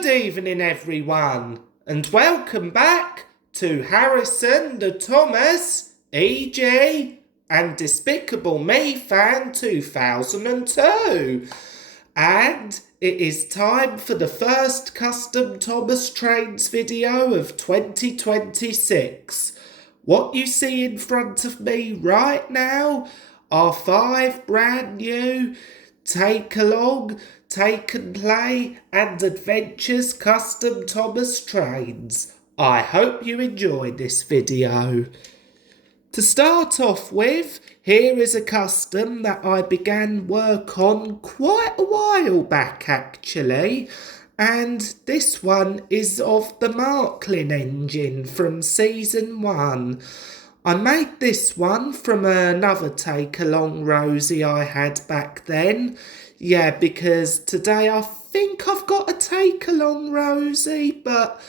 Good evening, everyone, and welcome back to Harrison the Thomas, E.G. and Despicable Me Fan 2002. And it is time for the first Custom Thomas Trains video of 2026. What you see in front of me right now are 5 brand new Take Along, Take and Play and Adventures Custom Thomas Trains. I hope you enjoy this video. To start off with, here is a custom that I began work on quite a while back actually, and this one is of the Marklin engine from season 1. I made this one from another Take Along Rosie I had back then. Yeah, because today I think I've got a Take Along Rosie, but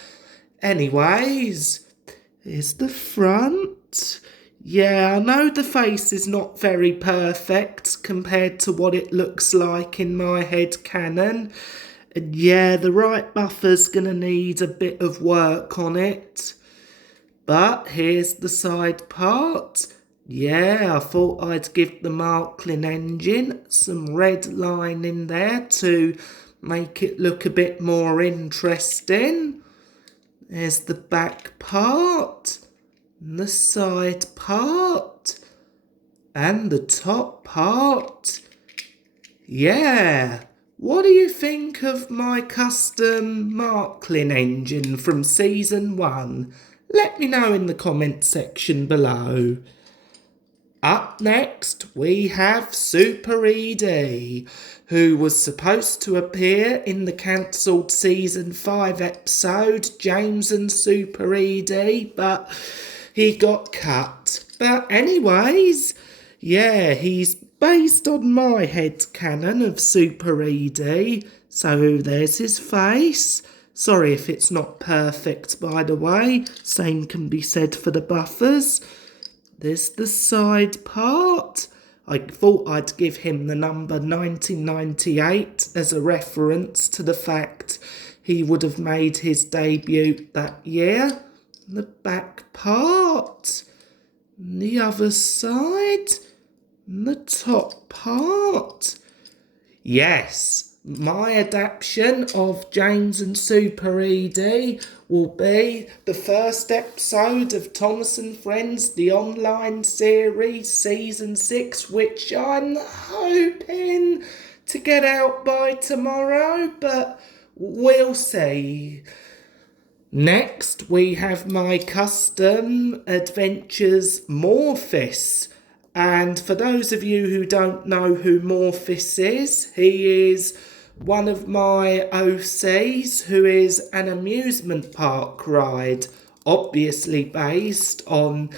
anyways, here's the front. Yeah, I know the face is not very perfect compared to what it looks like in my head canon. And yeah, the right buffer's gonna need a bit of work on it. But here's the side part. Yeah, I thought I'd give the Marklin engine some red line in there to make it look a bit more interesting. There's the back part, and the side part, and the top part. Yeah, what do you think of my custom Marklin engine from season 1? Let me know in the comment section below. Up next, we have Super ED, who was supposed to appear in the cancelled season 5 episode James and Super ED, but he got cut. But anyways, yeah, he's based on my headcanon of Super ED, so there's his face. Sorry if it's not perfect, by the way. Same can be said for the buffers. There's the side part. I thought I'd give him the number 1998 as a reference to the fact he would have made his debut that year. The back part. The other side. The top part. Yes. My adaptation of James and Super ED will be the first episode of Thomas and Friends, the online series, season 6, which I'm hoping to get out by tomorrow, but we'll see. Next, we have my custom Adventures Morphis. And for those of you who don't know who Morphis is, he is one of my OCs who is an amusement park ride, obviously based on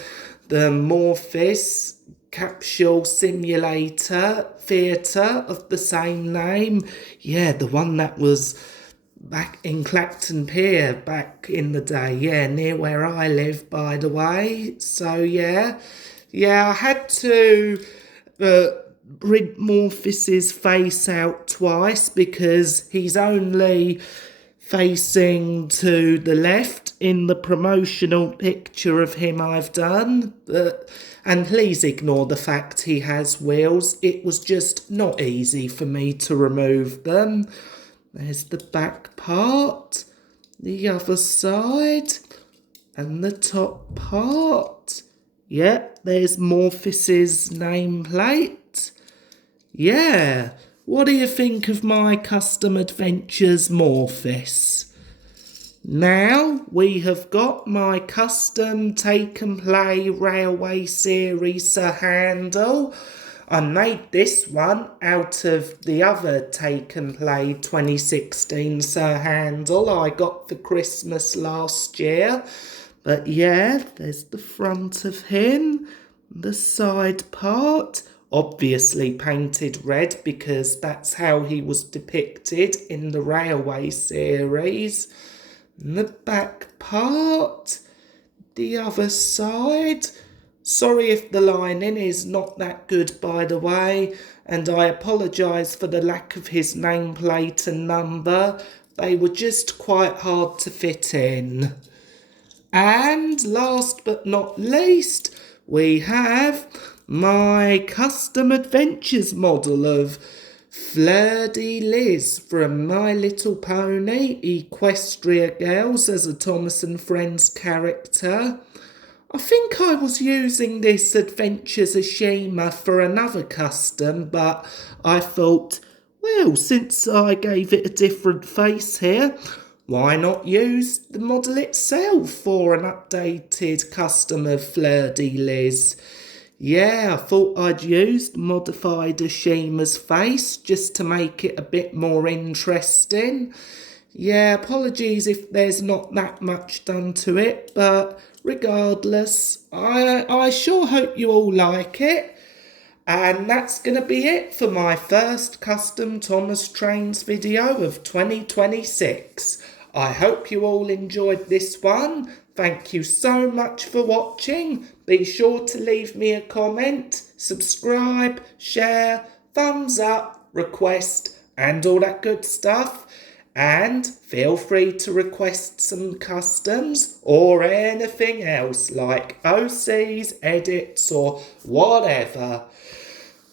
the Morphis capsule simulator theatre of the same name. Yeah, the one that was back in Clacton Pier back in the day. Yeah, near where I live, by the way. So yeah, I had to rid Morphis's face out twice because he's only facing to the left in the promotional picture of him I've done. And please ignore the fact he has wheels. It was just not easy for me to remove them. There's the back part, the other side, and the top part. Yep, there's Morphis's nameplate. Yeah, what do you think of my custom Adventures Morphis? Now we have got my custom Take and Play Railway Series Sir Handel. I made this one out of the other Take and Play 2016 Sir Handel I got for Christmas last year. But yeah, there's the front of him, the side part, obviously painted red because that's how he was depicted in the Railway series. And the back part, the other side. Sorry if the lining is not that good, by the way, and I apologise for the lack of his nameplate and number. They were just quite hard to fit in. And last but not least, we have my Custom Adventures model of Fleur-de-Lis from My Little Pony Equestria Girls as a Thomas and Friends character. I think I was using this Adventures Ashima for another custom, but I thought, well, since I gave it a different face here, why not use the model itself for an updated custom of Fleur-de-Lis? Yeah, I thought I'd use modified Ashima's face just to make it a bit more interesting. Yeah, apologies if there's not that much done to it, but regardless, I sure hope you all like it. And that's going to be it for my first custom Thomas Trains video of 2026. I hope you all enjoyed this one. Thank you so much for watching. Be sure to leave me a comment, subscribe, share, thumbs up, request, and all that good stuff. And feel free to request some customs or anything else like OCs, edits or whatever.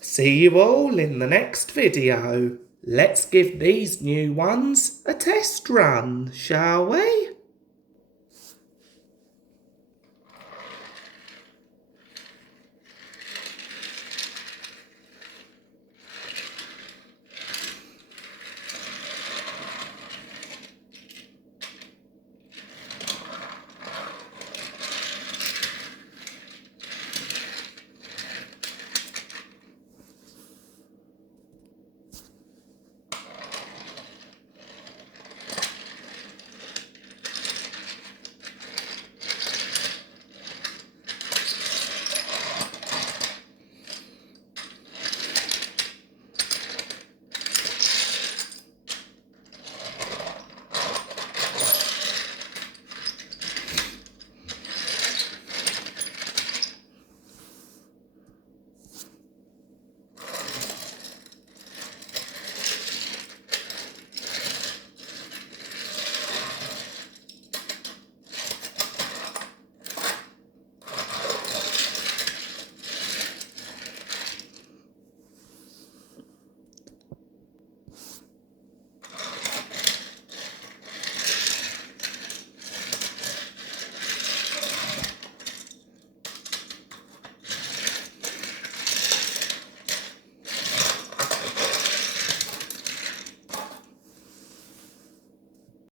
See you all in the next video. Let's give these new ones a test run, shall we?